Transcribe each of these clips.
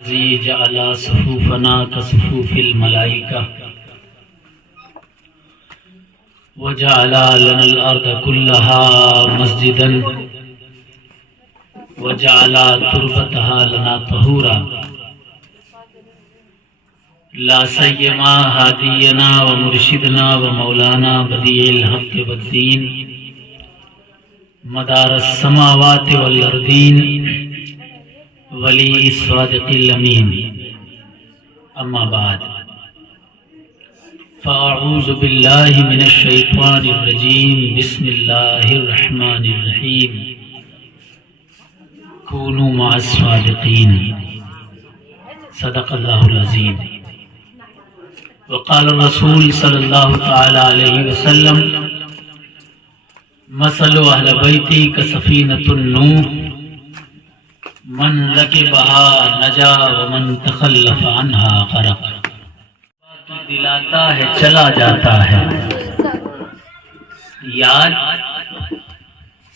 الذي جعل صفوفنا كصفوف الملائكة وجعل لنا الأرض كلها مسجدا وجعل تربتها لنا طهورا لا سيما هادينا ومرشدنا ومولانا بديع الحق والدين مدار السماوات والأرضين ولی الصادق الامین اما بعد فاعوذ باللہ من الشیطان الرجیم بسم اللہ الرحمن الرحیم کونوا مع الصادقین صدق اللہ العظیم وقال الرسول صلی اللہ تعالی علیہ وسلم مثل اہل بیتی کسفینۃ النوح من رکبها نجا ومن تخلف عنها غرق دلاتا ہے چلا جاتا ہے یاد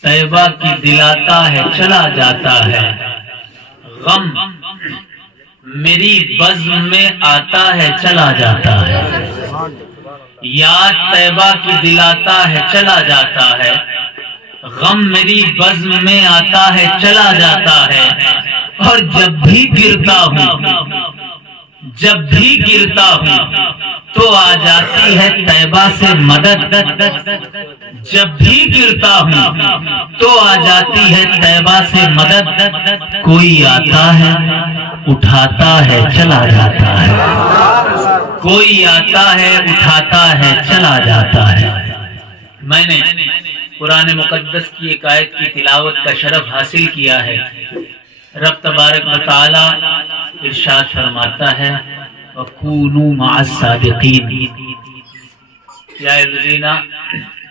طیبہ کی دلاتا ہے چلا جاتا ہے غم میری بزم میں آتا ہے چلا جاتا ہے یاد طیبہ کی دلاتا ہے چلا جاتا ہے غم میری بزم میں آتا ہے چلا جاتا ہے اور جب بھی گرتا ہوں تو آ جاتی ہے طیبہ سے مدد جب بھی گرتا ہوں تو آ جاتی ہے طیبہ سے مدد کوئی آتا ہے اٹھاتا ہے چلا جاتا ہے کوئی آتا ہے اٹھاتا ہے چلا جاتا ہے میں نے قرآن مقدس کی ایک آیت کی تلاوت کا شرف حاصل کیا ہے رب تبارک و تعالی ارشاد فرماتا ہے وَكُونُوا مَعَ الصَّادِقِينَ یا الذین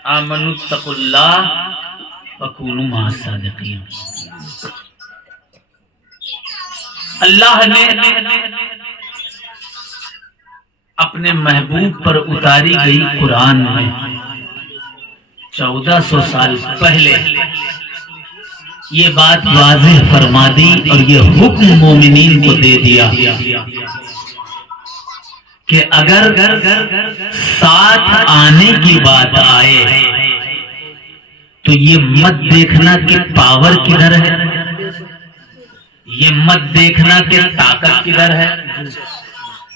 آمنوا اتقوا اللہ وَكُونُوا مَعَ الصَّادِقِينَ اللہ نے اپنے محبوب پر اتاری گئی قرآن میں 1400 سال پہلے یہ بات واضح فرما دی اور یہ حکم مومنین کو دے دیا کہ اگر ساتھ آنے کی بات آئے تو یہ مت دیکھنا کہ پاور کدھر ہے یہ مت دیکھنا کہ طاقت کدھر ہے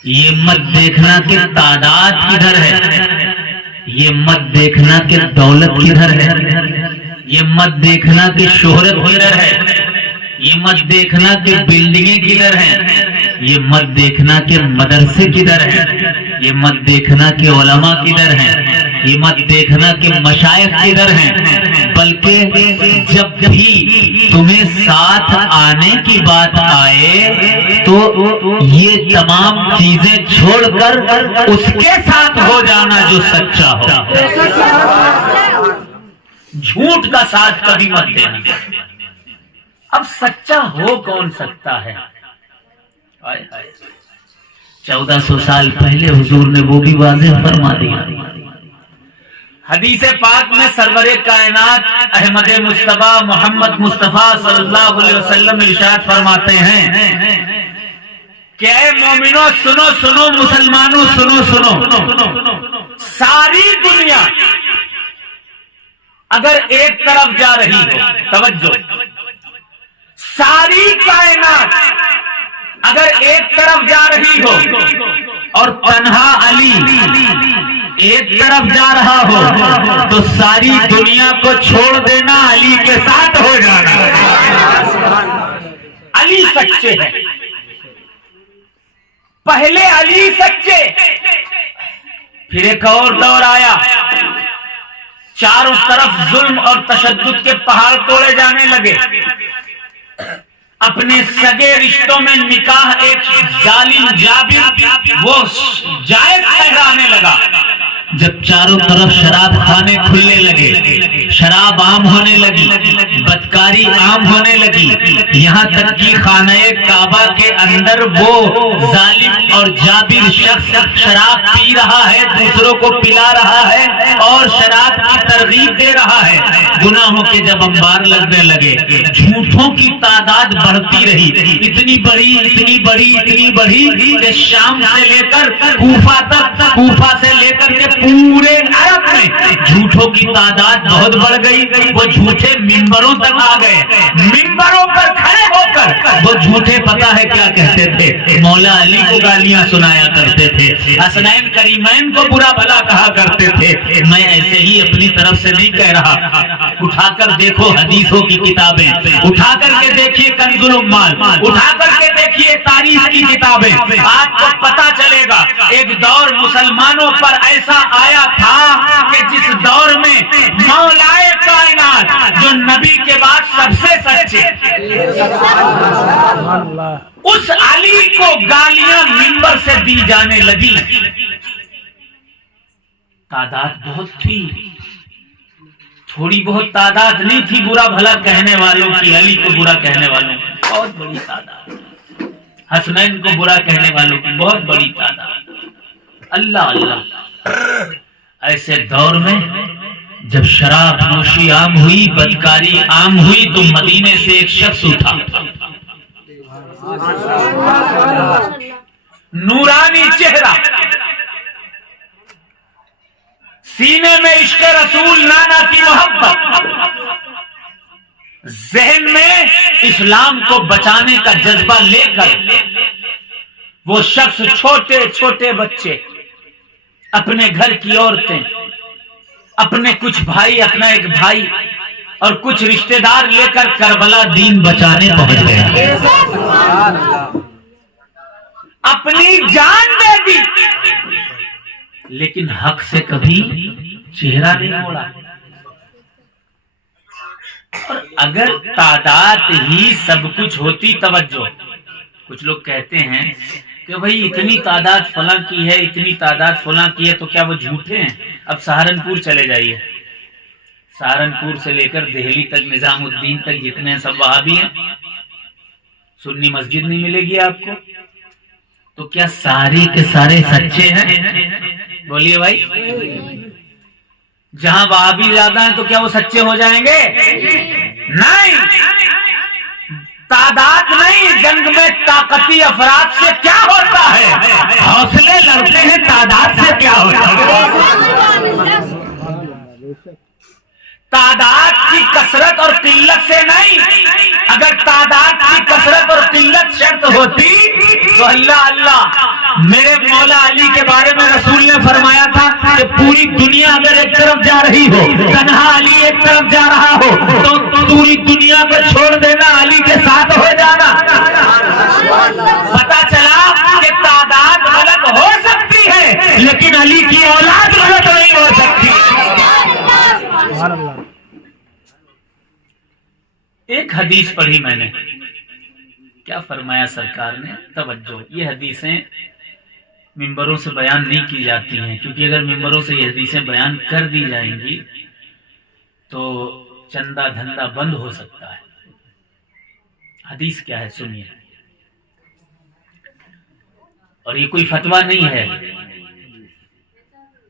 یہ مت دیکھنا کہ تعداد کدھر ہے یہ مت دیکھنا کہ دولت کدھر ہے یہ مت دیکھنا کہ شہرت کدھر ہے یہ مت دیکھنا کہ بلڈنگیں کدھر ہیں یہ مت دیکھنا کہ مدرسے کدھر ہیں یہ مت دیکھنا کہ علماء کدھر ہیں یہ مت دیکھنا کہ مشائخ کدھر ہیں بلکہ جب بھی تمہیں ساتھ آنے کی بات آئے تو یہ تمام چیزیں چھوڑ کر اس کے ساتھ ہو جانا جو سچا ہو جھوٹ کا ساتھ کبھی مت دینا اب سچا ہو کون سکتا ہے 1400 سال پہلے حضور نے وہ بھی واضح فرما دیا حدیث پاک میں سرور کائنات احمد مصطفیٰ محمد مصطفیٰ صلی اللہ علیہ وسلم ارشاد فرماتے ہیں کہ اے مومنوں سنو سنو مسلمانوں سنو سنو ساری دنیا اگر ایک طرف جا رہی ہو توجہ ساری کائنات اگر ایک طرف جا رہی ہو اور تنہا علی ایک طرف جا رہا ہو تو ساری دنیا کو چھوڑ دینا علی کے ساتھ ہو جانا علی سچے ہیں پہلے علی سچے پھر ایک اور دور آیا چاروں طرف ظلم اور تشدد کے پہاڑ توڑے جانے لگے اپنے سگے رشتوں میں نکاح ایک ظالم جابر وہ جائز ٹھہرانے لگا جب چاروں طرف شراب خانے کھلنے لگے، شراب عام ہونے لگی، بدکاری عام ہونے لگی، یہاں تک کہ خانہ کعبہ کے اندر وہ ظالم اور جابر شخص شراب پی رہا ہے، دوسروں کو پلا رہا ہے اور شراب کی ترغیب دے رہا ہے۔ گناہوں کے جب انبار لگنے لگے، جھوٹوں کی تعداد بڑھتی رہی، اتنی بڑھی کہ شام سے لے کر کوفہ تک، کوفہ سے لے کر کے پورے عرب میں جھوٹوں کی تعداد بہت بڑھ گئی۔ وہ جھوٹے منبروں تک آ گئے، منبروں پر کھڑے ہو کر وہ جھوٹے پتہ ہے کیا کہتے تھے؟ مولا علی کو گالیاں سنایا کرتے تھے، حسنین کریمین کو برا بھلا کہا کرتے تھے۔ میں ایسے ہی اپنی طرف سے نہیں کہہ رہا، اٹھا کر دیکھو حدیثوں کی کتابیں، اٹھا کر کے دیکھیے کنز العمال، اٹھا کر کے دیکھیے تاریخ کی کتابیں، آپ کو پتا چلے گا ایک دور مسلمانوں پر ایسا آیا تھا کہ جس دور میں مولائے کائنات جو نبی کے بعد سب سے سچے، اس علی کو گالیاں منبر سے دی جانے لگی۔ تعداد بہت تھی، تھوڑی بہت تعداد نہیں تھی برا بھلا کہنے والوں کی، علی کو برا کہنے والوں کی بہت بڑی تعداد، حسنین کو برا کہنے والوں کی بہت بڑی تعداد۔ اللہ اللہ، ایسے دور میں جب شراب نوشی عام ہوئی، بدکاری عام ہوئی، تو مدینے سے ایک شخص اٹھا، نورانی چہرہ، سینے میں عشق رسول نانا کی محبت، ذہن میں اسلام کو بچانے کا جذبہ لے کر وہ شخص چھوٹے چھوٹے بچے، اپنے گھر کی عورتیں، اپنے کچھ بھائی، اپنا ایک بھائی اور کچھ رشتہ دار لے کر کربلا دین بچانے پہنچ گیا، اپنی جان دے دی، لیکن حق سے کبھی چہرہ نہیں موڑا۔ اور اگر تعداد ہی سب کچھ ہوتی، توجہ، کچھ لوگ کہتے ہیں کہ بھئی اتنی تعداد فلاں کی ہے، اتنی تعداد فلاں کی ہے، تو کیا وہ جھوٹے ہیں؟ اب سہارنپور چلے جائیے، سہارنپور سے لے کر دہلی تک، نظام الدین تک جتنے ہیں سب وہابی ہیں، سنی مسجد نہیں ملے گی آپ کو، تو کیا سارے کے سارے سچے ہیں؟ بولیے بھائی، جہاں وہابی زیادہ ہیں تو کیا وہ سچے ہو جائیں گے؟ نہیں، تعداد نہیں، جنگ میں طاقتی افراد سے کیا ہوتا ہے؟ حوصلے لڑتے ہیں، تعداد سے کیا ہوتا ہے؟ تعداد کی کثرت اور قلت سے نہیں، اگر تعداد کی کثرت اور قلت شرط ہوتی تو اللہ اللہ، میرے مولا علی کے بارے میں رسول نے فرمایا تھا کہ پوری دنیا اگر ایک طرف جا رہی ہو، تنہا علی ایک طرف جا رہا ہو، تو پوری دنیا کو چھوڑ دینا، علی کے ساتھ ہو جانا۔ پتا چلا کہ تعداد غلط ہو سکتی ہے لیکن علی کی اولاد غلط نہیں ہو سکتی۔ ایک حدیث پڑھی میں نے، کیا فرمایا سرکار نے؟ توجہ، یہ حدیثیں منبروں سے بیان نہیں کی جاتی ہیں، کیونکہ اگر منبروں سے یہ حدیثیں بیان کر دی جائیں گی تو چندہ دھندہ بند ہو سکتا ہے۔ حدیث کیا ہے سنیے، اور یہ کوئی فتویٰ نہیں ہے۔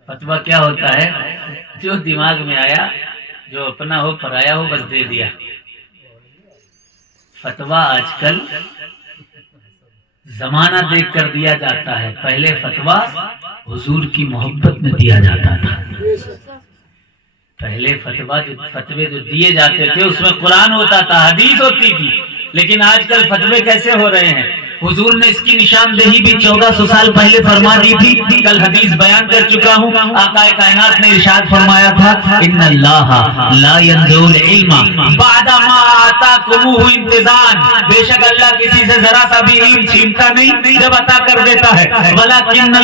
فتویٰ کیا ہوتا ہے؟ جو دماغ میں آیا، جو اپنا ہو پرایا ہو، بس دے دیا۔ فتویٰ آج کل زمانہ دیکھ کر دیا جاتا ہے، پہلے فتویٰ حضور کی محبت میں دیا جاتا تھا۔ پہلے فتوے جو دیے جاتے تھے اس میں قرآن ہوتا تھا، حدیث ہوتی تھی، لیکن آج کل فتوے کیسے ہو رہے ہیں؟ حضور نے اس کی نشاندہی بھی 1400 سال پہلے فرما دی تھی، کل حدیث بیان کر چکا ہوں۔ آقا کائنات نے ارشاد فرمایا تھا، ان اللہ لا ينزع العلم بعد ما آتاکموہ انتزاعا، بے شک اللہ کسی سے ذرا سا بھی علم چھینتا نہیں جب عطا کر دیتا ہے، ولکن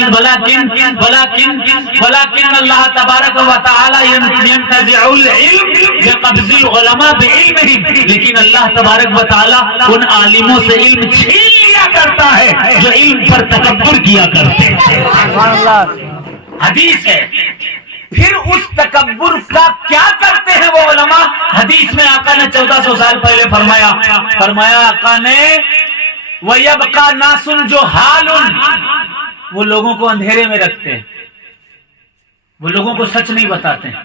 اللہ تبارک و تعالی ينتزع العلم بقبض العلماء بعلمهم، لیکن اللہ تبارک و تعالی ان عالموں سے علم چھین لیا کرتا ہے جو علم پر تکبر کیا کرتے ہیں۔ حدیث ہے پھر اس تکبر کا کیا کرتے ہیں وہ علماء؟ حدیث میں آقا نے 1400 سال پہلے فرمایا آقا نے وَيَبْقَى نَاسٌ جُهَالٌ، وہ لوگوں کو اندھیرے میں رکھتے ہیں، وہ لوگوں کو سچ نہیں بتاتے ہیں،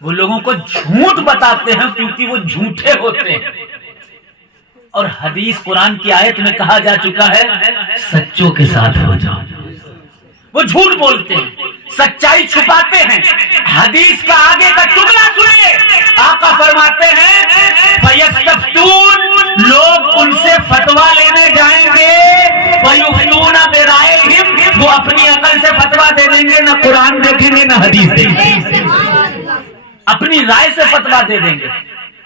وہ لوگوں کو جھوٹ بتاتے ہیں کیونکہ وہ جھوٹے ہوتے ہیں۔ اور حدیث قرآن کی آیت میں کہا جا چکا ہے سچوں کے ساتھ ہو جاؤ، وہ جھوٹ بولتے ہیں، سچائی چھپاتے ہیں۔ حدیث کا آگے کا ٹکڑا سنیے، آقا فرماتے ہیں فَيَسْتَفْتُونَ، لوگ ان سے فتویٰ لینے جائیں گے، وَيُفْتُونَ بِرَائِهِمْ، وہ اپنی عقل سے فتویٰ دے دیں گے، نہ قرآن دیکھیں گے نہ حدیث دیکھیں گے، اپنی رائے سے فتویٰ دے دیں گے۔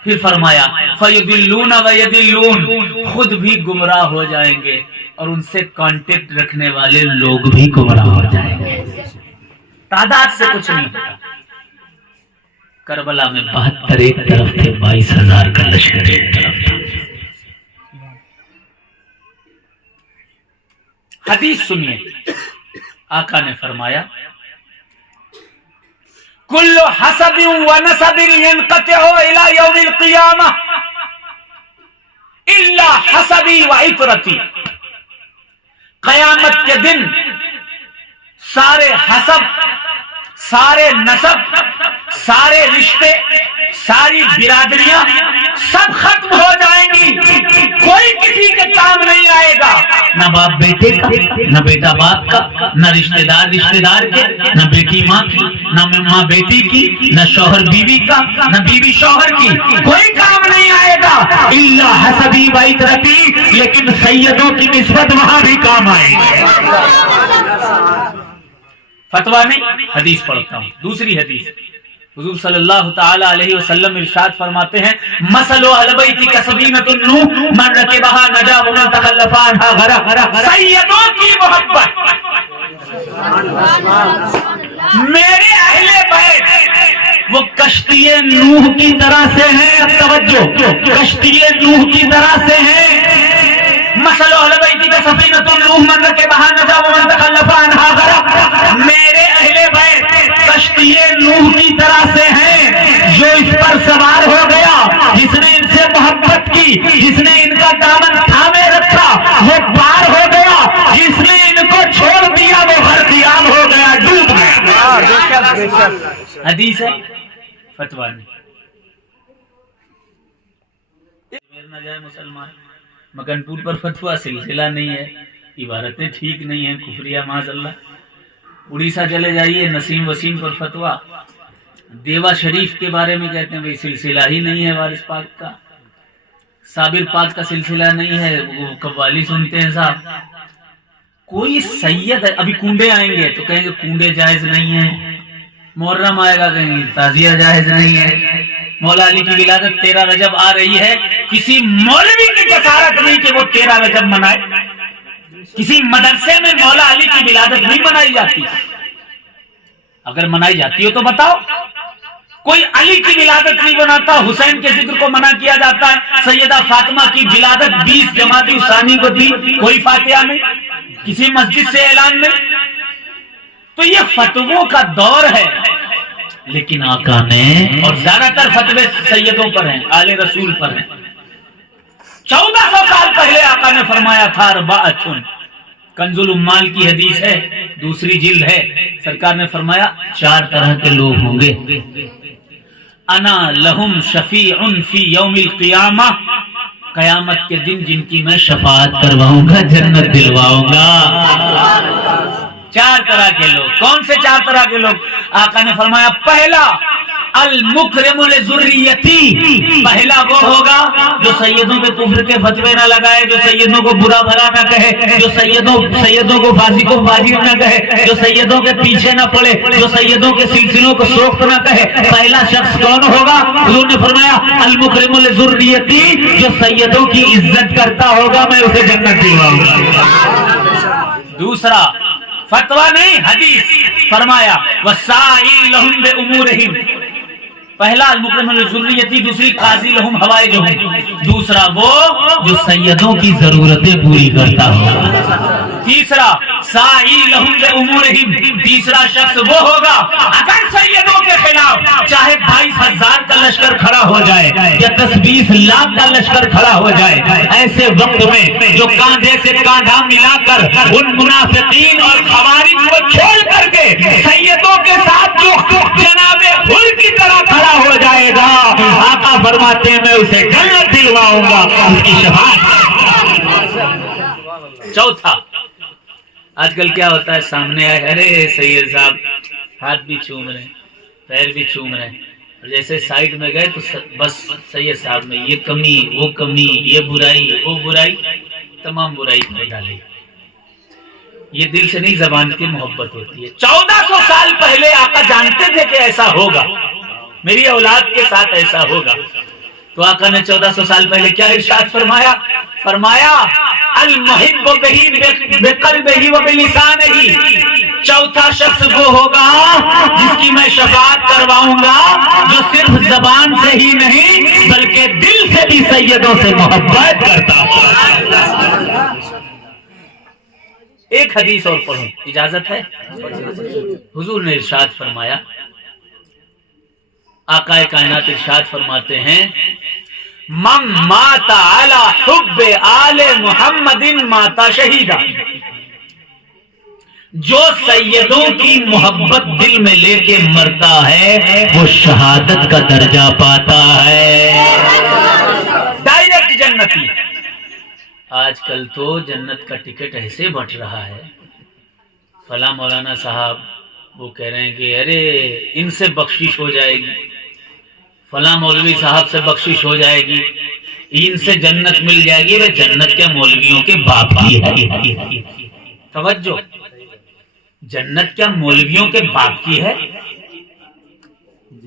پھر فرمایا فَيُضِلُّونَ وَيَضِلُّونَ، خود بھی گمراہ ہو جائیں گے اور ان سے کانٹیکٹ رکھنے والے لوگ بھی گمراہ ہو جائیں گے۔ تعداد سے کچھ نہیں ہوتا۔ کربلا میں 72 ایک طرف تھے، 22,000 کا لشکر ایک طرف تھا۔ حدیث سنیے، آقا نے فرمایا کل حسب ونسب ينقطع الى يوم القیامہ الا حسبی وعطرتی، قیامت کے دن سارے حسب، سارے نسب، سارے رشتے، ساری برادریاں سب ختم ہو جائیں گی، کوئی کسی کے کام نہیں آئے گا، نہ باپ بیٹے کا، نہ بیٹا باپ کا، نہ رشتہ دار کے، نہ بیٹی ماں کی، نہ ماں بیٹی کی، نہ شوہر بیوی کا، نہ بیوی شوہر کی، کوئی کام نہیں آئے گا الا حسبی وعطرتی، لیکن سیدوں کی نسبت وہاں بھی کام آئے گی۔ فتویٰ نہیں، حدیث پڑھتا ہوں۔ دوسری حدیث، حضور صلی اللہ تعالی علیہ وسلم ارشاد فرماتے ہیں مثل اہل بیت کسفینۃ نوح من رکبها نجا ومن تخلف عنها غرق۔ سیدوں کی محبت، میرے اہل بیت وہ کشتی نوح کی طرح سے ہیں، توجہ، کشتی نوح کی طرح سے ہیں۔ مثل اہل بیت کسفینۃ نوح من رکبها نجا ومن تخلف عنها غرق، میرے اہل بیت کشتی نوح کی طرح سے ہیں، جو اس پر سوار ہو گیا، جس نے ان سے محبت کی، جس نے ان کا دامن تھامے رکھا وہ پار ہو گیا، جس نے ان کو چھوڑ دیا وہ غرقیاب ہو گیا، ڈوب گیا۔ حدیث ہے، فتویٰ نہیں۔ نہ جائے مسلمان، مگن پور پر فتویٰ سلسلہ نہیں ہے، عبارتیں ٹھیک نہیں ہیں، کفریہ معاذ اللہ۔ اڑیسہ چلے جائیے، نسیم وسیم پر فتویٰ، دیوا شریف کے بارے میں کہتے ہیں بھئی سلسلہ ہی نہیں ہے وارث پاک کا، صابر پاک کا سلسلہ نہیں ہے، وہ قوالی سنتے ہیں صاحب۔ کوئی سید ہے، ابھی کنڈے آئیں گے تو کہیں گے کنڈے جائز نہیں ہیں، محرم آئے گا کہیں گے تعزیہ جائز نہیں ہے، مولا علی کی ولادت 13 رجب آ رہی ہے، کسی مولوی کی جسارت نہیں کہ وہ 13 رجب منائے، کسی مدرسے میں مولا علی کی ولادت نہیں منائی جاتی، اگر منائی جاتی ہو تو بتاؤ۔ کوئی علی کی ولادت نہیں مناتا، حسین کے ذکر کو منع کیا جاتا ہے، سیدہ فاطمہ کی ولادت 20 جمادی ثانی کو تھی، کوئی فاتحہ میں، کسی مسجد سے اعلان میں۔ تو یہ فتووں کا دور ہے، لیکن آقا نے، اور زیادہ تر فتوے سیدوں پر ہیں، آل رسول پر ہیں۔ 1400 سال پہلے آقا نے فرمایا تھا اربعۃ، کنز الامال کی حدیث ہے، دوسری جلد ہے، سرکار نے فرمایا 4 طرح کے لوگ ہوں گے، انا لہم شفیع فی یوم القیامہ، قیامت کے دن جن کی میں شفاعت کرواؤں گا، جنت دلواؤں گا۔ 4 طرح کے لوگ، کون سے 4 طرح کے لوگ؟ آقا نے فرمایا پہلا المکرم لذریتی، پہلا وہ ہوگا جو سیدوں کے کفر کے فتوے نہ لگائے، جو سیدوں کو برا بھلا نہ کہے، جو سیدوں کو فاسق و فاجر نہ کہے، جو سیدوں کے پیچھے نہ پڑے، جو سیدوں کے سلسلوں کو سوکھ نہ کہے۔ پہلا شخص کون ہوگا؟ حضور نے فرمایا المکرم لذریتی، جو سیدوں کی عزت کرتا ہوگا میں اسے جنت دلواؤں گا۔ دوسرا فتویٰ نہیں، حدیث، فرمایا وَالسَّائِلِ لَهُمْ بِأُمُورِهِمْ، پہلا المکرم للذریتی، دوسری قاضی لہم حوائجہم، دوسرا وہ جو سیدوں کی ضرورتیں پوری کرتا ہو۔ تیسرا سائی لہم بامورہم، تیسرا شخص وہ ہوگا اگر سیدوں کے خلاف چاہے 22,000 کا لشکر کھڑا ہو جائے یا 10-20 لاکھ کا لشکر کھڑا ہو جائے، ایسے وقت میں جو کاندھے سے کاندھا ملا کر ان منافقین اور خوارج کو چھوڑ کر کے سیدوں کے ساتھ جو جناب خل کی طرح کھڑا ہو جائے گا، آقا فرماتے ہیں میں اسے جنت دلواؤں گا اس کی شفاعت۔ چوتھا، آج کل کیا ہوتا ہے، سامنے آئے ارے سید صاحب ہاتھ بھی چوم رہے ہیں، پیر بھی چوم رہے ہیں، جیسے سائیڈ میں گئے تو بس سید صاحب میں یہ کمی وہ کمی، یہ برائی وہ برائی، تمام برائی میں ڈالی۔ یہ دل سے نہیں، زبان کی محبت ہوتی ہے۔ 1400 سال پہلے آقا جانتے تھے کہ ایسا ہوگا، میری اولاد کے ساتھ ایسا ہوگا، تو آقا نے 1400 سال پہلے کیا ارشاد فرمایا؟ فرمایا المحب بہی بقلبہ و بلسانہ، چوتھا شخص وہ ہوگا جس کی میں شفاعت کرواؤں گا جو صرف زبان سے ہی نہیں بلکہ دل سے بھی سیدوں سے محبت کرتا ہے۔ ایک حدیث اور پڑھوں، اجازت ہے؟ حضور نے ارشاد فرمایا، آقا کائنات ارشاد فرماتے ہیں من مات علی حب آل محمد مات شہیدا، جو سیدوں کی محبت دل میں لے کے مرتا ہے وہ شہادت کا درجہ پاتا ہے، ڈائریکٹ جنتی۔ آج کل تو جنت کا ٹکٹ ایسے بٹ رہا ہے، فلاں مولانا صاحب وہ کہہ رہے ہیں کہ ارے ان سے بخشش ہو جائے گی، فلاں مولوی صاحب سے بخشش ہو جائے گی، ان سے جنت مل جائے گی۔ وہ جنت کیا مولویوں کے باپ کی ہے؟ توجہ، جنت کیا مولویوں کے باپ کی ہے؟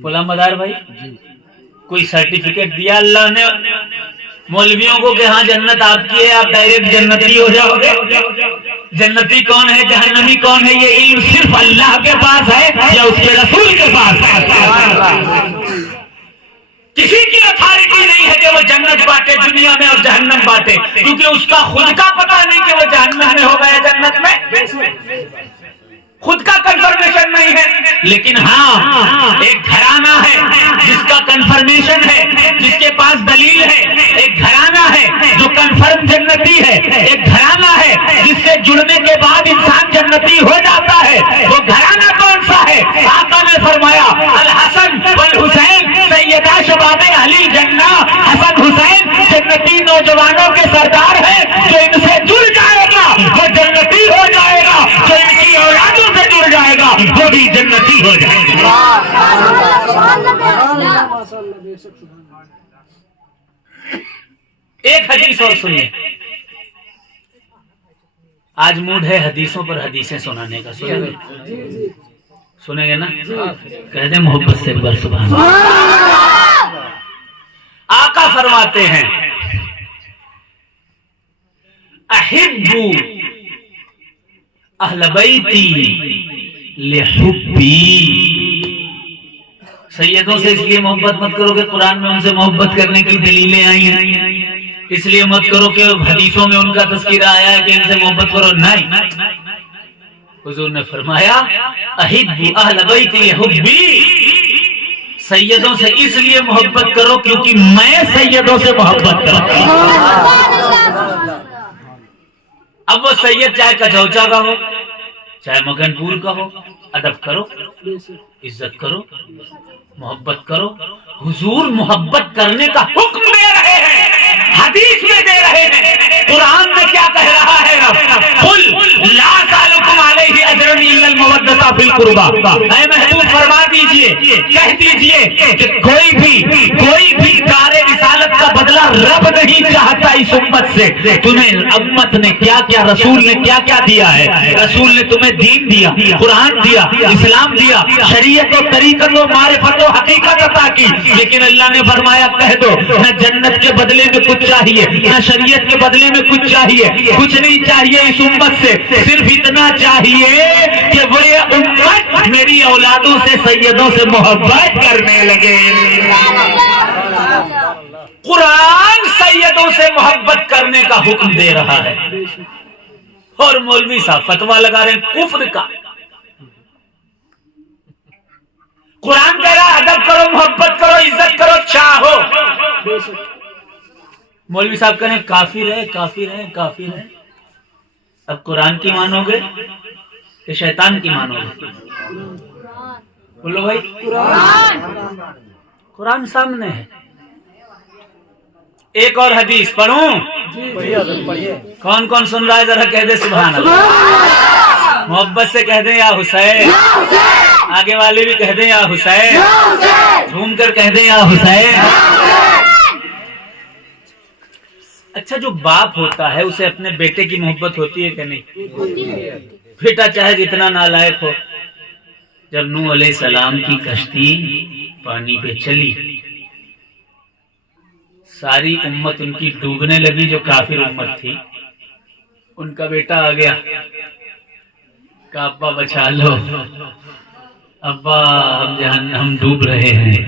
غلام مدار بھائی کوئی سرٹیفکیٹ دیا اللہ نے مولویوں کو کہ ہاں جنت آپ کی ہے، آپ ڈائریکٹ جنتی ہو جاؤ گے؟ جنتی کون ہے، جہنمی کون ہے، یہ علم صرف اللہ کے پاس ہے یا اس کے رسول کے پاس ہے؟ کسی کی اتھارٹی نہیں ہے کہ وہ جنت بانٹے دنیا میں اور جہنم بانٹے، کیونکہ اس کا خود کا پتہ نہیں کہ وہ جہنم میں ہوگا یا جنت میں، خود کا کنفرمیشن نہیں ہے۔ لیکن ہاں ایک گھرانہ ہے جس کا کنفرمیشن ہے، جس کے پاس دلیل ہے، ایک گھرانہ ہے جو کنفرم جنتی ہے، ایک گھرانہ ہے جس سے جڑنے کے بعد انسان جنتی ہو جاتا ہے۔ وہ گھرانہ کون سا ہے؟ آقا نے فرمایا الحسن والحسین سیدا شباب اہل الجنہ، حسن حسین جنتی نوجوانوں کے سردار ہیں، جو ان سے جڑ جائے گا وہ جنتی ہو جائے گا، جو ان کی اولادوں سے جڑ جائے گا وہ بھی جنتی ہو جائے گا۔ ایک حدیث اور سنیے، آج موڈ ہے حدیثوں پر حدیثیں سنانے کا، سنیں گے؟ سنیں گے نا؟ کہہ دیں محبت سے ایک بار سبحان اللہ۔ آقا فرماتے ہیں احبو اہل بیتی لحبی، سیدوں سے اس لیے محبت مت کرو کہ قرآن میں ان سے محبت کرنے کی دلیلیں آئی ہیں، اس لیے مت کرو کہ حدیثوں میں ان کا تذکرہ آیا ہے کہ ان سے محبت کرو، نہیں۔ حضور نے فرمایا احبو اہل بیتی لحبی، سیدوں سے اس لیے محبت کرو کیونکہ میں سیدوں سے محبت کرتا ہوں۔ اب وہ سید چاہے کچوچا کا ہو چاہے مگن پور کا ہو، ادب کرو، عزت کرو، محبت کرو۔ حضور محبت کرنے کا حکم دے رہے ہیں، حدیث میں دے رہے ہیں، قرآن میں کیا کہہ رہا ہے؟ قل لا سألکم علیہ اجرا الا المودۃ فی القربى، اے محبوب فرما دیجئے، کہہ دیجئے کہ کوئی بھی کار رسالت کا بدلہ رب نہیں چاہتا اس امت سے۔ تمہیں امت نے کیا کیا، رسول نے کیا کیا دیا ہے؟ رسول نے تمہیں دین دیا، قرآن دیا، اسلام دیا، شریعت و طریقت و معرفت و حقیقت عطا کی، لیکن اللہ نے فرمایا کہہ دو نہ جنت کے بدلے میں کچھ چاہیے، نہ شریعت کے بدلے میں کچھ چاہیے، کچھ نہیں چاہیے اس امت سے، صرف اتنا چاہیے کہ وہ یہ امت میری اولادوں سے سیدوں سے محبت کرنے لگے۔ قرآن سیدوں سے محبت کرنے کا حکم دے رہا ہے، اور مولوی صاحب فتوا لگا رہے ہیں کفر کا. قرآن کہہ رہا ہے ادب کرو، محبت کرو، عزت کرو، چاہو. مولوی صاحب کہہ رہے ہیں کافر ہے، کافر ہے، کافر ہے. اب قرآن کی مانو گے کہ شیطان کی مانو گے؟ بولو بھائی. قرآن سامنے ہے. ایک اور حدیث پڑھوں؟ کون کون سن رہا ہے ذرا کہہ دے سبحان اللہ. محبت سے کہہ دیں یا حسین. آگے والے بھی کہہ دیں یا حسین. جھوم کر کہہ دیں یا حسین. اچھا جو باپ ہوتا ہے اسے اپنے بیٹے کی محبت ہوتی ہے کہ نہیں؟ بیٹا چاہے جتنا نالائق ہو. جب نوح علیہ السلام کی کشتی پانی پہ چلی، ساری امت ان کی ڈوبنے لگی جو کافر امت تھی. ان کا بیٹا آ گیا کہ ابا بچا لو، ابا ہم ڈوب رہے ہیں.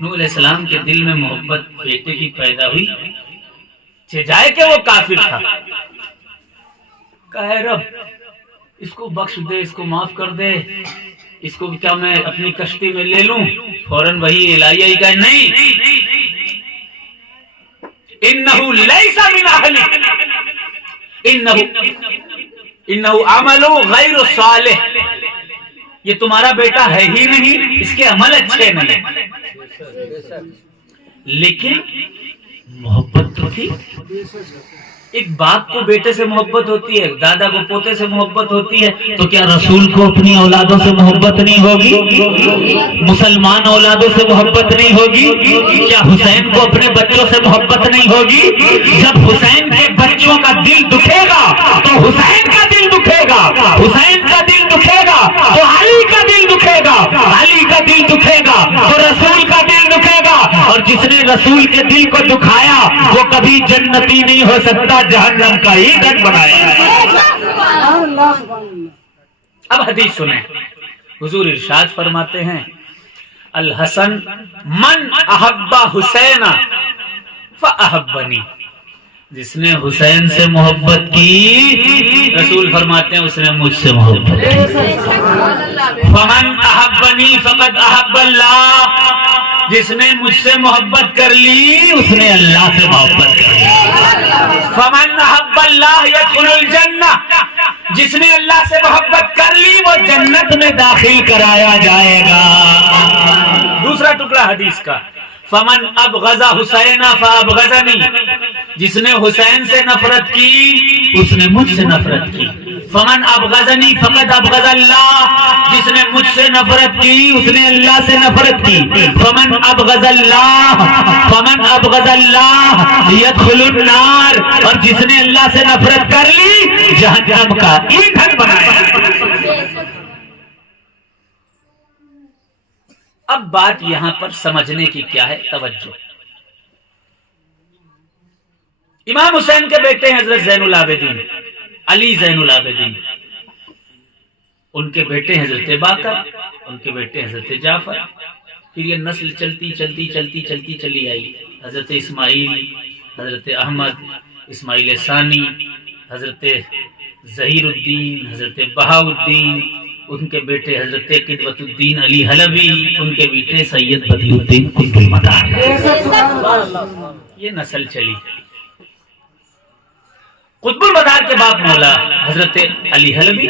نوح علیہ السلام کے دل میں محبت بیٹے کی پیدا ہوئی، جائے کہ وہ کافر تھا. کہے رب اس کو بخش دے، اس کو معاف کر دے، اس کو کیا میں اپنی کشتی میں لے لوں؟ فوراً وہی الہیہ ہی کہے نہیں، انہو لیس من اہلک، انہو عمل غیر صالح. یہ تمہارا بیٹا ہے ہی نہیں، اس کے عمل اچھے نہیں. لیکن محبت تو تھی. ایک باپ کو بیٹے سے محبت ہوتی ہے، دادا کو پوتے سے محبت ہوتی ہے، تو کیا رسول کو اپنی اولادوں سے محبت نہیں ہوگی؟ مسلمان اولادوں سے محبت نہیں ہوگی؟ کیا حسین کو اپنے بچوں سے محبت نہیں ہوگی؟ جب حسین کے بچوں کا دل دکھے گا تو حسین کا دل دکھے گا، حسین کا دل دکھے گا تو علی کا دل دکھے گا، علی کا دل دکھے گا تو رسول کا دل دکھے گا. اور جس نے رسول کے دل کو دکھایا وہ کبھی جنتی نہیں ہو سکتا، جہنم کا ہی گھر بنائے. اب حدیث سنیں. حضور ارشاد فرماتے ہیں الحسن من احب حسین فاحبنی. جس نے حسین سے محبت کی، رسول فرماتے ہیں اس نے مجھ سے محبت کی. فمن احبنی فقد احب اللہ. جس نے مجھ سے محبت کر لی اس نے اللہ سے محبت کر لی. فمن احب اللہ يدخل الجنہ. جس نے اللہ سے محبت کر لی وہ جنت میں داخل کرایا جائے گا. دوسرا ٹکڑا حدیث کا فمن ابغض حسین فابغضنی. جس نے حسین سے نفرت کی اس نے مجھ سے نفرت کی. فمن ابغضنی فقد ابغض اللہ. جس نے مجھ سے نفرت کی اس نے اللہ سے نفرت کی. فمن ابغض اللہ فمن ابغض اللہ يدخل النار. اور جس نے اللہ سے نفرت کر لی جہنم کا ایندھن بنایا. اب بات یہاں پر سمجھنے کی کیا ہے، توجہ. امام حسین کے بیٹے ہیں حضرت زین العابدین علی زین العابدین. ان کے بیٹے حضرت باقر، ان کے بیٹے حضرت جعفر. پھر یہ نسل چلتی چلتی چلتی چلتی چلی آئی. حضرت اسماعیل، حضرت احمد، اسماعیل ثانی، حضرت ظہیر الدین، حضرت بہاؤالدین، ان کے بیٹے حضرت قدوۃ الدین علی حلوی، ان کے بیٹے سید بدی الدین قطب المدار. یہ نسل چلی. قطب المدار کے باپ مولا حضرت علی حلوی،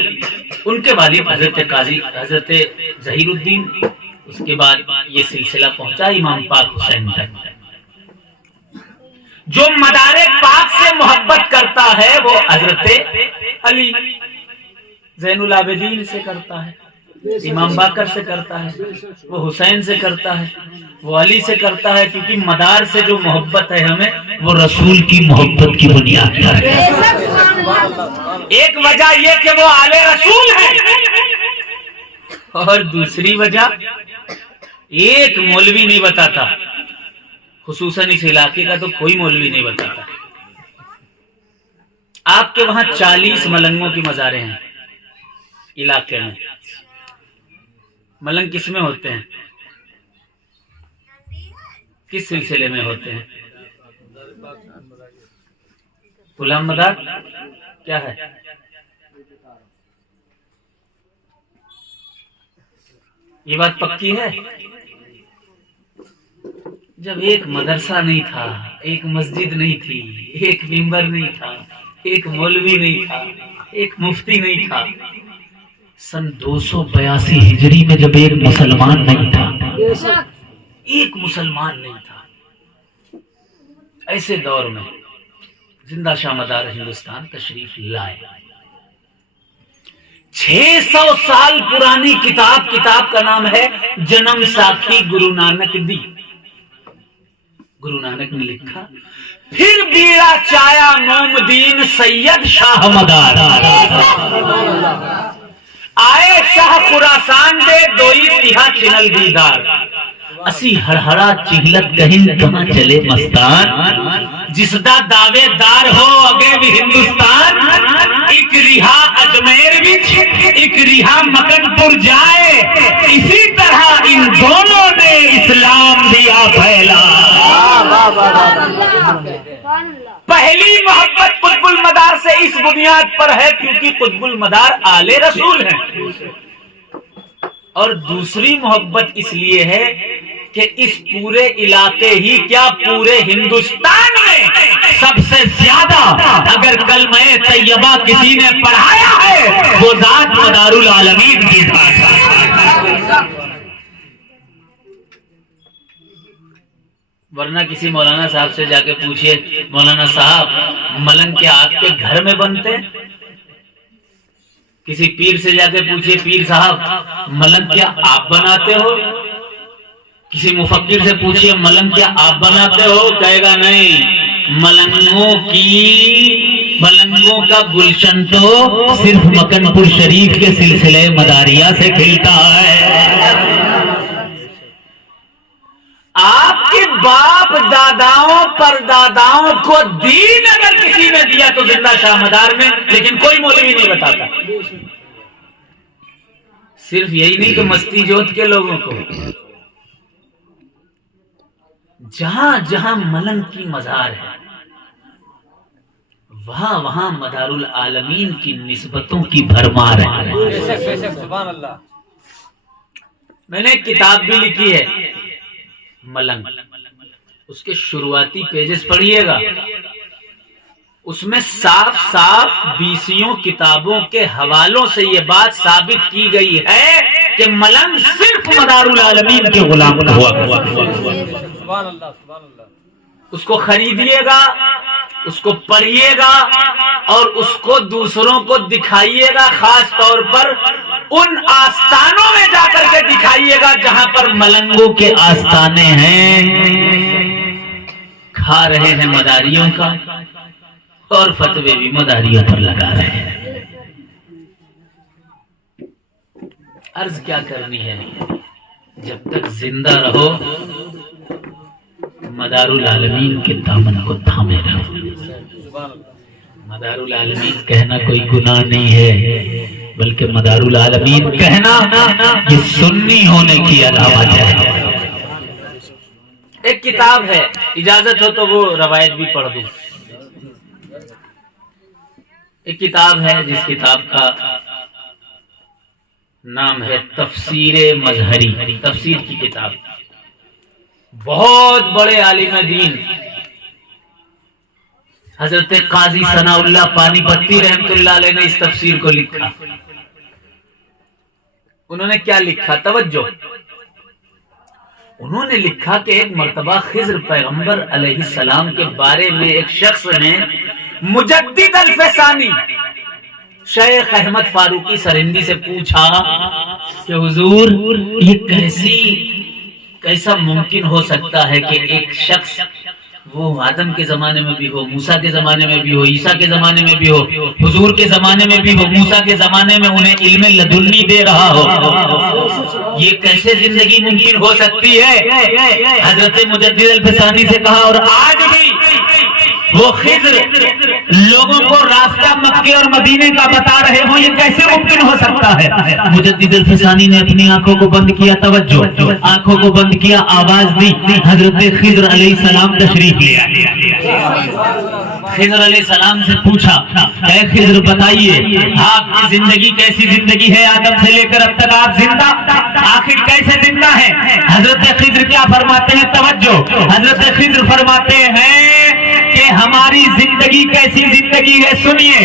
ان کے والد حضرت قاضی حضرت ظہیر الدین. اس کے بعد یہ سلسلہ پہنچا امام پاک حسین تک. جو مدار پاک سے محبت کرتا ہے وہ حضرت علی زین العابدین سے کرتا ہے، امام باقر سے کرتا ہے، وہ حسین سے کرتا ہے، وہ علی سے کرتا ہے. کیونکہ مدار سے جو محبت ہے ہمیں وہ رسول کی محبت کی بنیاد پر ہے. ایک وجہ یہ کہ وہ آل رسول ہے، اور دوسری وجہ ایک مولوی نہیں بتاتا، خصوصاً اس علاقے کا تو کوئی مولوی نہیں بتاتا. آپ کے وہاں 40 ملنگوں کی مزاریں ہیں علاقے میں. ملنگ کس میں ہوتے ہیں، کس سلسلے میں ہوتے ہیں؟ غلام مدار کیا ہے؟ یہ بات پکی ہے؟ جب ایک مدرسہ نہیں تھا، ایک مسجد نہیں تھی، ایک ممبر نہیں تھا، ایک مولوی نہیں تھا، ایک مفتی نہیں تھا، سن 282 ہجری میں جب ایک مسلمان نہیں تھا، ایک مسلمان نہیں تھا، ایسے دور میں زندہ شاہ مدار ہندوستان تشریف لائے. 600 سال پرانی کتاب کا نام ہے جنم ساکھی گرو نانک دی. گرو نانک نے لکھا، پھر بیڑا چایا مومدین سید شاہ مدار، آئے شاہ خراسان دے دوئی تہا چنل دیدار، اسی ہڑہڑا چہلت کہیں کہاں چلے مستان، جس دا دعوے دار ہو اگے بھی ہندوستان، ایک رہا اجمیر وچ ایک رہا مکن پور جائے، اسی طرح ان دونوں نے اسلام دیا پھیلا. پہلی محبت قطب المدار سے اس بنیاد پر ہے کیونکہ قطب المدار آل رسول ہیں، اور دوسری محبت اس لیے ہے کہ اس پورے علاقے ہی کیا پورے ہندوستان میں سب سے زیادہ اگر کلمہ طیبہ کسی نے پڑھایا ہے وہ ذات مدار العالمین کی ذات ہے. ورنہ کسی مولانا صاحب سے جا کے پوچھئے، مولانا صاحب ملنگ کیا آپ کے گھر میں بنتے ہیں؟ کسی پیر سے جا کے پوچھئے، پیر صاحب ملنگ کیا آپ بناتے ہو؟ کسی مفکر سے پوچھئے ملنگ کیا آپ بناتے ہو؟ کہے گا نہیں، ملنگوں کا گلشن تو صرف مکن پور شریف کے سلسلے مداریہ سے کھلتا ہے. آپ کے باپ داداؤں پر داداؤں کو دین اگر کسی نے دیا تو زندہ شاہ مدار میں، لیکن کوئی مولوی نہیں بتاتا. صرف یہی نہیں کہ مستی جوت کے لوگوں کو، جہاں جہاں ملنگ کی مزار ہے وہاں وہاں مدار العالمین کی نسبتوں کی بھرمار ہے. میں نے ایک کتاب بھی لکھی ہے ملنگ، اس کے شروعاتی پیجز پڑھیے گا، اس میں صاف صاف 20 کتابوں کے حوالوں سے یہ بات ثابت کی گئی ہے کہ ملنگ صرف مدار العالمین کے غلام ہوا. اس کو خریدیے گا، اس کو پڑھیے گا اور اس کو دوسروں کو دکھائیے گا، خاص طور پر ان آستانوں میں جا کر کے دکھائیے گا جہاں پر ملنگوں کے آستانے ہیں، کھا رہے ہیں مداریوں کا اور فتوے بھی مداریوں پر لگا رہے ہیں. عرض کیا کرنی ہے، جب تک زندہ رہو مدار العالمین کے دامن کو تھامے رہو. مدار العالمین کہنا کوئی گناہ نہیں ہے، بلکہ مدار العالمین کہنا یہ سنی ہونے کی علامت ہے. ایک کتاب ہے، اجازت ہو تو وہ روایت بھی پڑھ دوں. ایک کتاب ہے جس کتاب کا نام ہے تفسیر مظہری، تفسیر کی کتاب. بہت بڑے عالم دین حضرت قاضی ثناء اللہ پانی پتی رحمت اللہ علیہ نے اس تفسیر کو لکھا. انہوں نے کیا لکھا؟ توجہ، انہوں نے لکھا کہ ایک مرتبہ خضر پیغمبر علیہ السلام کے بارے میں ایک شخص نے مجدد الفسانی شیخ احمد فاروقی سرہندی سے پوچھا کہ حضور یہ کیسا ممکن ہو سکتا ہے کہ ایک شخص وہ آدم کے زمانے میں بھی ہو، موسیٰ کے زمانے میں بھی ہو، عیسیٰ کے زمانے میں بھی ہو، حضور کے زمانے میں بھی ہو، موسیٰ کے زمانے میں انہیں علم لدنی دے رہا ہو، یہ کیسے زندگی ممکن ہو سکتی ہے؟ حضرت مجدد الفسانی سے کہا اور آج بھی وہ خضر لوگوں کو راستہ مکے اور مدینے کا بتا رہے ہوں، یہ کیسے ممکن ہو سکتا ہے؟ مجدد الفسانی نے اپنی آنکھوں کو بند کیا، توجہ، آنکھوں کو بند کیا، آواز دی، حضرت خضر علیہ السلام تشریف لے آئے. خضر علیہ السلام سے پوچھا اے خضر بتائیے آپ کی زندگی کیسی زندگی ہے؟ آدم سے لے کر اب تک آپ زندہ، آخر کیسے زندہ ہے؟ حضرت خضر کیا فرماتے ہیں؟ توجہ، حضرت خضر فرماتے ہیں کہ ہماری زندگی کیسی زندگی ہے سنیے،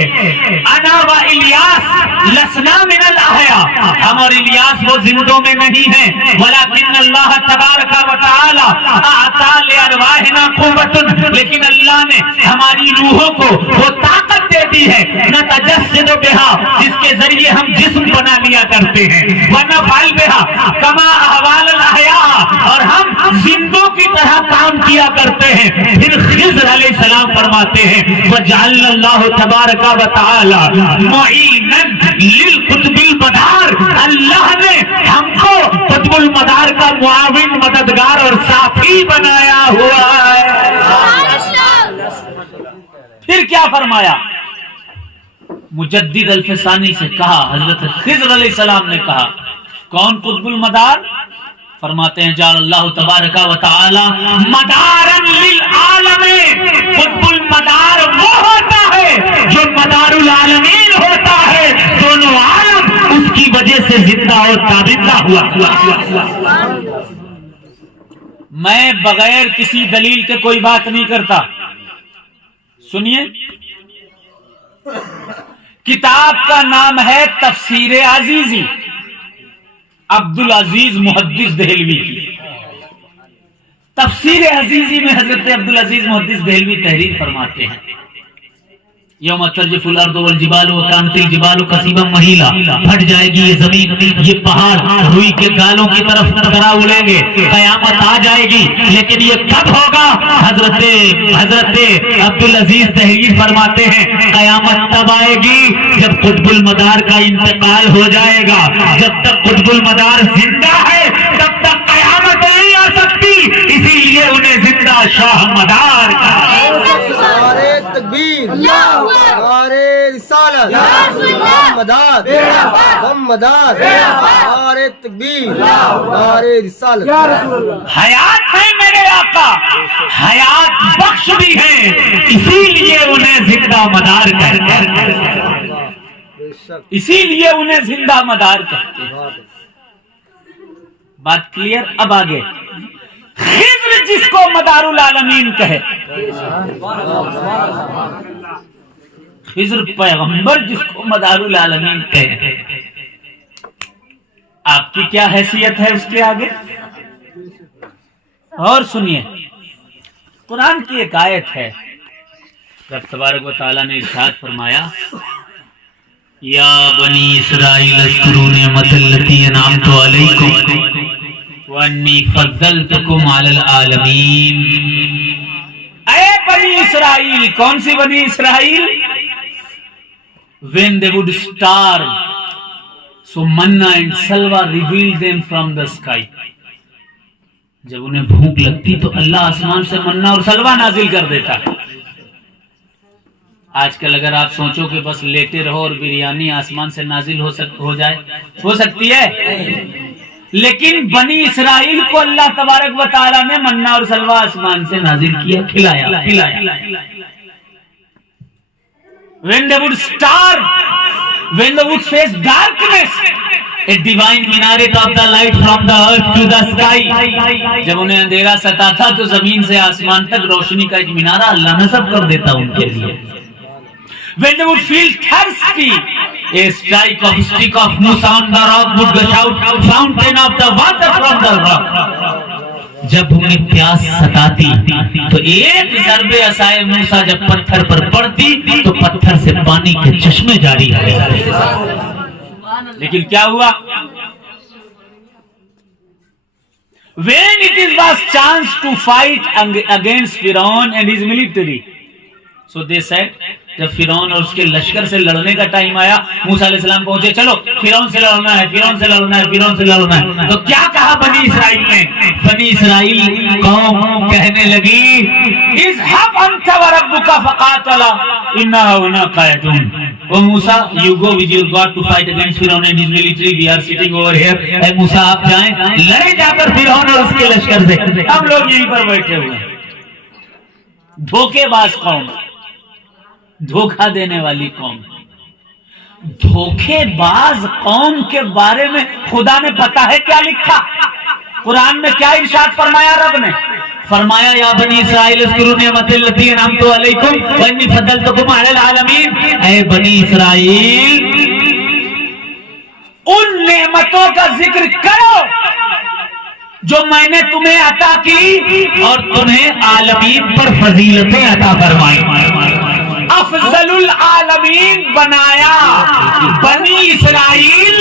انا و الیاس لسنا من الاحیاء، ہم اور الیاس وہ زندوں میں نہیں ہیں، ولکن اللہ تبارک و تعالی اعطا لارواحنا قوت، لیکن اللہ نے ہماری روحوں کو وہ طاقت دے دی ہے نتجسد بہا، جس کے ذریعے ہم جسم بنا لیا کرتے ہیں، ونفعل بہا کما احوال الاحیاء، اور ہم زندوں کی طرح کام کیا کرتے ہیں۔ پھر خضر علیہ السلام فرماتے ہیں وجعلنا اللہ تبارک و تعالی معینا للقطب المدار، اللہ نے ہم کو قطب المدار کا معاون، مددگار اور ساتھی بنایا ہوا ہے۔ پھر کیا فرمایا؟ مجدد الفسانی سے کہا، حضرت خضر علیہ السلام نے کہا کون قطب المدار؟ فرماتے ہیں جعل اللہ تبارک و تعالی مدارا للعالمین، قطب المدار وہ ہوتا ہے جو مدار العالمین ہوتا ہے، دونوں عالم اس کی وجہ سے زندہ اور تابندہ ہوا۔ میں بغیر کسی دلیل کے کوئی بات نہیں کرتا، سنیے، کتاب کا نام ہے تفسیر عزیزی، عبدالعزیز محدث دہلوی کی۔ تفسیر عزیزی میں حضرت عبدالعزیز محدث دہلوی تحریر فرماتے ہیں یوم ترجف الارض والجبال وکانت الجبال کثیبا مہیلا، پھٹ جائے گی یہ زمین، یہ پہاڑ روئی کے گالوں کی طرف طرح اڑیں گے، قیامت آ جائے گی، لیکن یہ کب ہوگا؟ حضرت عبدالعزیز تحریر فرماتے ہیں قیامت تب آئے گی جب قطب المدار کا انتقال ہو جائے گا، جب تک قطب المدار زندہ ہے تب تک قیامت نہیں آ سکتی، اسی لیے انہیں زندہ شاہ مدار کا تکبیر، نعرے رسالت، محمداد، محمداد، نعرے تکبیر، نعرے رسالت۔ حیات ہے میرے آقا، حیات بخش بھی ہیں، اسی لیے انہیں زندہ مدار کہتے ہیں، اسی لیے انہیں زندہ مدار کہتے ہیں۔ بات کلیئر؟ اب آگے خضر جس کو مدار العالمین کہے، خضر پیغمبر جس کو مدار العالمین کہے، آپ کی کیا حیثیت ہے اس کے آگے؟ اور سنیے، قرآن کی ایک آیت ہے، رب تبارک و تعالیٰ نے ارشاد فرمایا یا بنی اسرائیل اذکروا نعمت التی انعمت علیکم وانی فضلتکم علی العالمین۔ اے بنی اسرائیل، کون سی بنی اسرائیل؟ When they would starve, so manna and salwa revealed them from the sky. جب انہیں بھوک لگتی تو اللہ آسمان سے مننا اور سلوا نازل کر دیتا۔ آج کل اگر آپ سوچو کہ بس لیٹے رہو اور بریانی آسمان سے نازل ہو جائے، ہو سکتی ہے؟ لیکن بنی اسرائیل کو اللہ تبارک و تعالیٰ نے مننا اور سلوا آسمان سے نازل کیا، کھلایا۔ When they would starve, when they would face darkness, a divine minaret of the light from the earth to the sky. جب انہیں اندھیرا ستاتا تو زمین سے آسمان تک روشنی کا ایک مینارہ اللہ نصب کر دیتا ان کے لیے۔ When they would feel thirsty, a stick of Musa on the rock would gush out fountain of the water from the rock. جب انہیں پیاس ستاتی تو ایک ضرب عصائے موسیٰ جب پتھر پر پڑتی تو پتھر سے پانی کے چشمے جاری ہوئے۔ لیکن کیا ہوا؟ When it was chance to fight against Pharaoh and his military, so they said, جب فرعون اور اس کے لشکر سے لڑنے کا ٹائم آیا، موسیٰ علیہ السلام پہنچے، چلو فرعون سے لڑنا ہے، فرعون سے لڑنا ہے، فرعون سے لڑنا ہے۔ تو کیا کہا بنی اسرائیل نے؟ بنی اسرائیل قوم کہنے لگی اذهب انت وربك فقاتلا انا هنا قاعدون۔ او موسیٰ, you go with your God to fight against Pharaoh and his military, we are sitting over here۔ اے موسیٰ آپ جائیں، لڑے جا کر فرعون اور اس کے لشکر سے، ہم لوگ یہیں پر بیٹھے ہوئے ہیں۔ دھوکے باز قوم۔ دھوکہ دینے والی قوم. دھوکے باز قوم کے بارے میں خدا نے پتا ہے کیا لکھا؟ قرآن میں کیا ارشاد فرمایا رب نے؟ فرمایا یا بنی اسرائیل اذکروا نعمت التی انعمت علیکم وانی فضلتکم علی العالمین. اے بنی اسرائیل ان نعمتوں کا ذکر کرو جو میں نے تمہیں عطا کی اور تمہیں عالمین پر فضیلتیں عطا فرمائی. افضل العالمین بنایا بنی اسرائیل.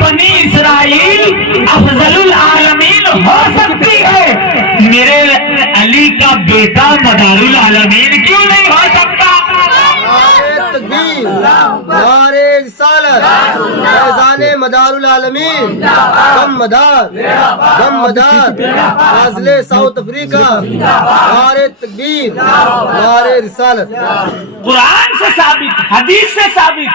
بنی اسرائیل افضل العالمین ہو سکتی ہے، میرے علی کا بیٹا مدار العالمین کیوں نہیں ہو سکتا؟ نعرہ تکبیر، نعرہ رسالت، فیضان مدار العالمین، دم مدار فاضل ساؤتھ افریقہ. نعرہ تکبیر، نعرہ رسالت. قرآن سے ثابت، حدیث سے ثابت،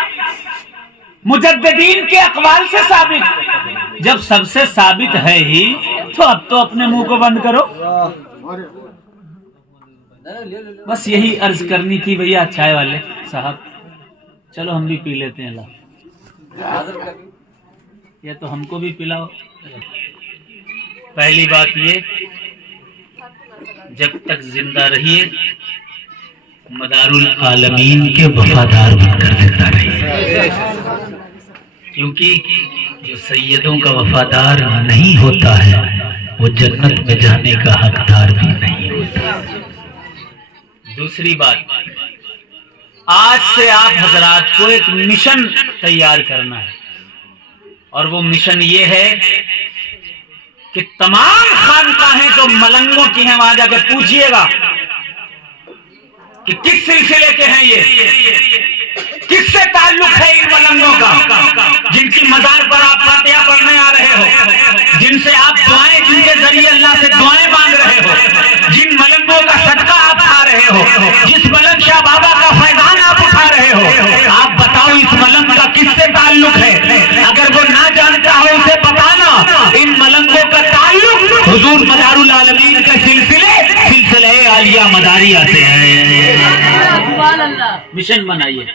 مجددین کے اقوال سے ثابت. جب سب سے ثابت ہے ہی تو اب تو اپنے منہ کو بند کرو. بس یہی عرض کرنی تھی بھیا. چائے والے صاحب چلو ہم بھی پی لیتے ہیں. یہ تو ہم کو بھی پلاؤ. پہلی بات یہ، جب تک زندہ رہیے مدار العالمین کے وفادار بن کر زندہ رہیے، کیونکہ جو سیدوں کا وفادار نہیں ہوتا ہے وہ جنت میں جانے کا حقدار بھی نہیں ہوتا. دوسری بات، آج سے آپ حضرات کو ایک مشن تیار کرنا ہے، اور وہ مشن یہ ہے کہ تمام خانقاہیں جو ملنگوں کی ہیں وہاں جا کے پوچھئے گا کہ کس سلسلے کے ہیں، یہ کس سے تعلق ہے ان ملنگوں کا جن کی مزار پر آپ فاتحہ پڑھنے آ رہے ہو، جن سے آپ دعائیں، جن کے ذریعے اللہ سے دعائیں مانگ رہے ہو، جن ملنگوں کا صدقہ آپ کھا رہے ہو، جس ملنگ شاہ بابا کا فیضان آپ اٹھا رہے ہو. آپ بتاؤ اس ملنگ کا کس سے تعلق ہے؟ اگر وہ نہ جانتا ہو اسے بتانا. ان ملنگوں کا تعلق حضور مدار العالمین کے سلسلے عالیہ مداریہ سے ہے. مشن بنائیے.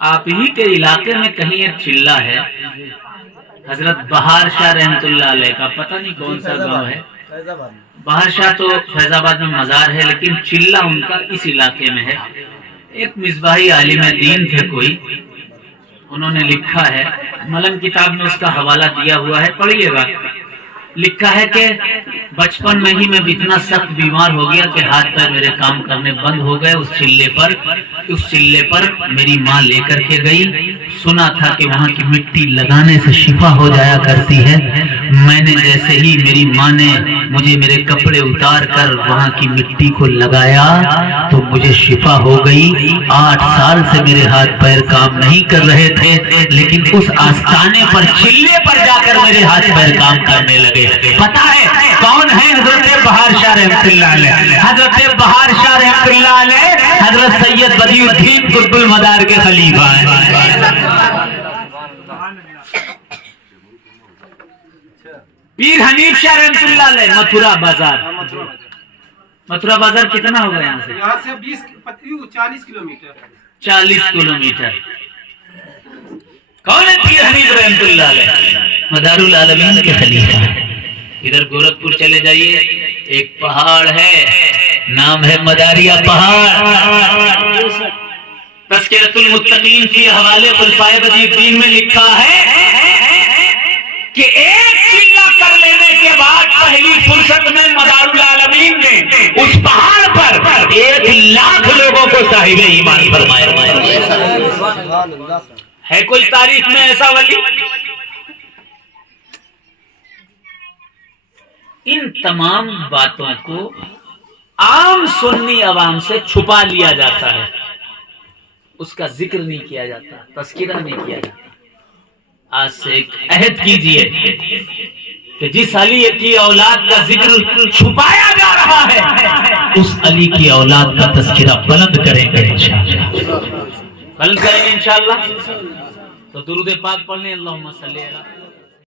آپ ہی کے علاقے میں کہیں ایک چلہ ہے، حضرت بہار شاہ رحمت اللہ علیہ کا، پتہ نہیں کون سا گاؤں ہے. بہار شاہ تو فیض آباد میں مزار ہے، لیکن چلہ ان کا اس علاقے میں ہے. ایک مصباحی عالم دین تھے کوئی، انہوں نے لکھا ہے، ملنگ کتاب میں اس کا حوالہ دیا ہوا ہے، پڑھیے گا. لکھا ہے کہ بچپن میں ہی میں اتنا سخت بیمار ہو گیا کہ ہاتھ پیر میرے کام کرنے بند ہو گئے. اس چلے پر میری ماں لے کر کے گئی. سنا تھا کہ وہاں کی مٹی لگانے سے شفا ہو جایا کرتی ہے. میں نے جیسے ہی میری ماں نے مجھے میرے کپڑے اتار کر وہاں کی مٹی کو لگایا تو مجھے شفا ہو گئی. 8 سال سے میرے ہاتھ پیر کام نہیں کر رہے تھے، لیکن اس آستانے پر، چلے پر جا کر میرے ہاتھ پیر کام کرنے لگے. پتہ ہے کون ہے؟ حضرت بہار شاہ رحمت اللہ علیہ. حضرت بہار شاہ رحمت اللہ علیہ حضرت سید بدیع الدین قطب المدار کے خلیفہ ہیں. پیر حنیف شاہ رحمت اللہ علیہ متھرا بازار. متھرا بازار کتنا ہوگا یہاں سے؟ یہاں سے 40 کلومیٹر. 40 کلومیٹر. کون ہے پیر حنیف رحمت اللہ علیہ؟ مدار العالمین کے خلیفہ. ادھر گورکھپور چلے جائیے، ایک پہاڑ ہے، نام ہے مداریہ پہاڑ. تذکرۃ المتقین کے حوالے خلفائے بدیع الدین میں لکھا ہے کہ ایک چلہ کر لینے کے بعد پہلی فرصت میں مدار العالمین نے اس پہاڑ پر 1 لاکھ لوگوں کو صاحب ایمان فرمایا. ہے کوئی تاریخ میں ایسا ولی؟ ان تمام باتوں کو عام سنی عوام سے چھپا لیا جاتا ہے، اس کا ذکر نہیں کیا جاتا، تذکرہ نہیں کیا جاتا. آج سے ایک عہد کیجئے کہ جس علی کی اولاد کا ذکر چھپایا جا رہا ہے اس علی کی اولاد کا تذکرہ بلند کریں گے انشاءاللہ. بلند کریں گے انشاءاللہ. تو درود پاک پڑھ لیں. اللہم صلی علی